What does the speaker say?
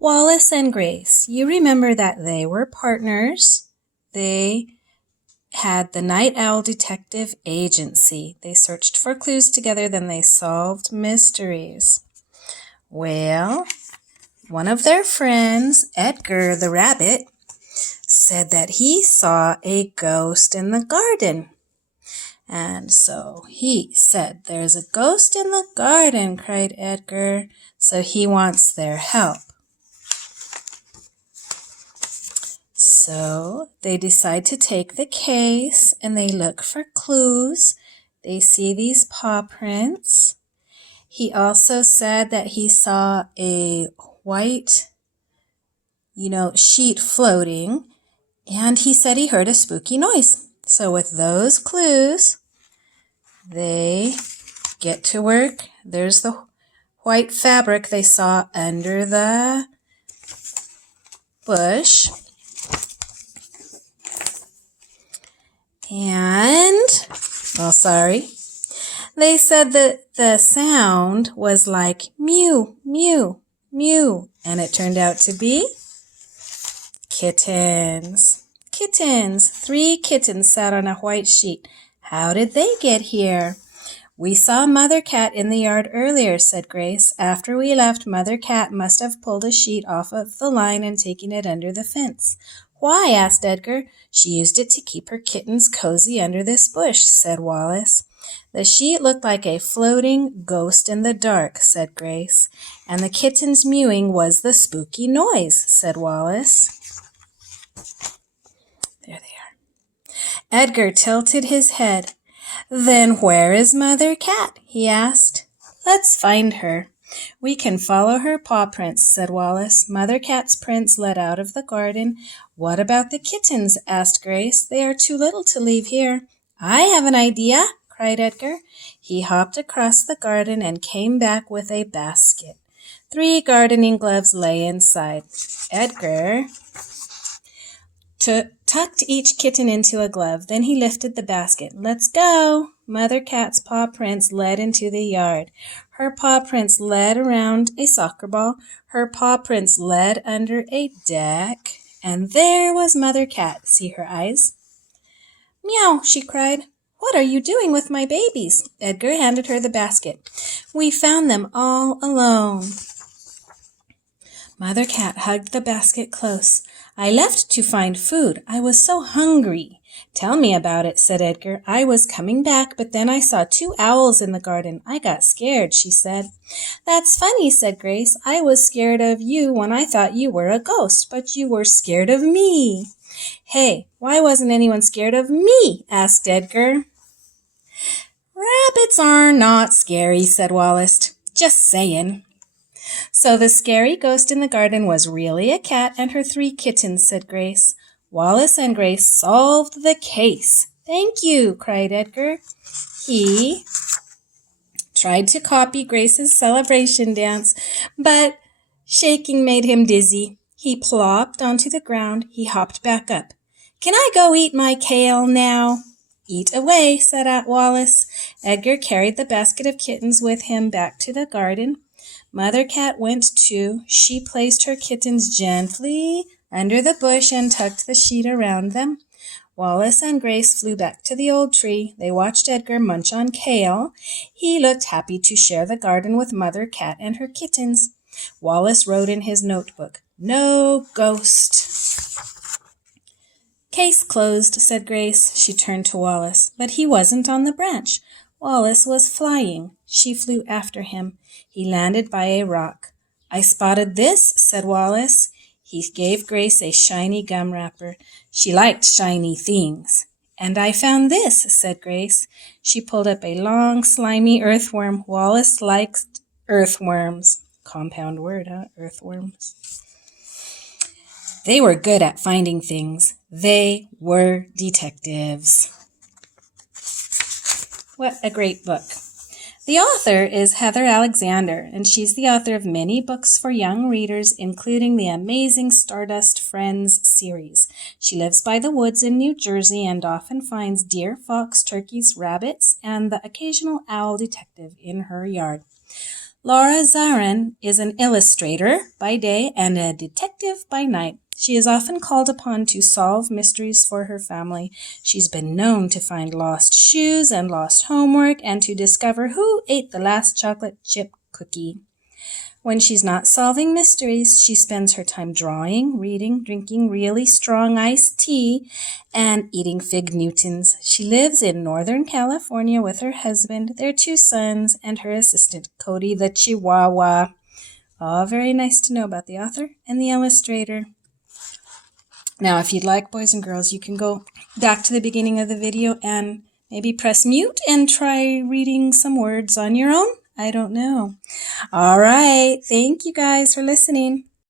Wallace and Grace, you remember that they were partners. They had the Night Owl Detective Agency. They searched for clues together, then they solved mysteries. Well, one of their friends, Edgar the rabbit, said that he saw a ghost in the garden. And so he said, "There's a ghost in the garden," cried Edgar. So he wants their help. So they decide to take the case and they look for clues. They see these paw prints. He also said that he saw a white, sheet floating, and he said he heard a spooky noise. So with those clues, they get to work. There's the white fabric they saw under the bush. And, they said that the sound was like mew, mew, mew. And it turned out to be kittens. Kittens. 3 kittens sat on a white sheet. How did they get here? "We saw Mother Cat in the yard earlier," said Grace. "After we left, Mother Cat must have pulled a sheet off of the line and taken it under the fence." "Why?" asked Edgar. "She used it to keep her kittens cozy under this bush," said Wallace. "The sheet looked like a floating ghost in the dark," said Grace. "And the kittens mewing was the spooky noise," said Wallace. There they are. Edgar tilted his head. "Then where is Mother Cat?" he asked. "Let's find her. We can follow her paw prints," said Wallace. "Mother Cat's prints led out of the garden." "What about the kittens?" asked Grace. "They are too little to leave here." "I have an idea," cried Edgar. He hopped across the garden and came back with a basket. 3 gardening gloves lay inside. Edgar tucked each kitten into a glove. Then he lifted the basket. "Let's go." Mother Cat's paw prints led into the yard. Her paw prints led around a soccer ball. Her paw prints led under a deck. And there was Mother Cat. See her eyes? "Meow," she cried. "What are you doing with my babies?" Edgar handed her the basket. "We found them all alone." Mother Cat hugged the basket close. "I left to find food. I was so hungry." "Tell me about it," said Edgar. "I was coming back, but then I saw 2 owls in the garden. I got scared," she said. "That's funny," said Grace. "I was scared of you when I thought you were a ghost, but you were scared of me." "Hey, why wasn't anyone scared of me?" asked Edgar. "Rabbits are not scary," said Wallace. "Just saying." "So the scary ghost in the garden was really a cat and her 3 kittens," said Grace. Wallace and Grace solved the case. "Thank you," cried Edgar. He tried to copy Grace's celebration dance, but shaking made him dizzy. He plopped onto the ground. He hopped back up. "Can I go eat my kale now?" "Eat away," said Wallace. Edgar carried the basket of kittens with him back to the garden. Mother Cat went too. She placed her kittens gently under the bush and tucked the sheet around them. Wallace and Grace flew back to the old tree. They watched Edgar munch on kale. He looked happy to share the garden with Mother Cat and her kittens. Wallace wrote in his notebook, "No ghost." "Case closed," said Grace. She turned to Wallace, but he wasn't on the branch. Wallace was flying. She flew after him. He landed by a rock. "I spotted this," said Wallace. He gave Grace a shiny gum wrapper. She liked shiny things. "And I found this," said Grace. She pulled up a long, slimy earthworm. Wallace liked earthworms. Compound word, huh? Earthworms. They were good at finding things. They were detectives. What a great book. The author is Heather Alexander, and she's the author of many books for young readers, including the amazing Stardust Friends series. She lives by the woods in New Jersey and often finds deer, fox, turkeys, rabbits, and the occasional owl detective in her yard. Laura Zarin is an illustrator by day and a detective by night. She is often called upon to solve mysteries for her family. She's been known to find lost shoes and lost homework and to discover who ate the last chocolate chip cookie. When she's not solving mysteries, she spends her time drawing, reading, drinking really strong iced tea, and eating fig Newtons. She lives in Northern California with her husband, their 2 sons, and her assistant, Cody the Chihuahua. All very nice to know about the author and the illustrator. Now, if you'd like, boys and girls, you can go back to the beginning of the video and maybe press mute and try reading some words on your own. I don't know. All right. Thank you guys for listening.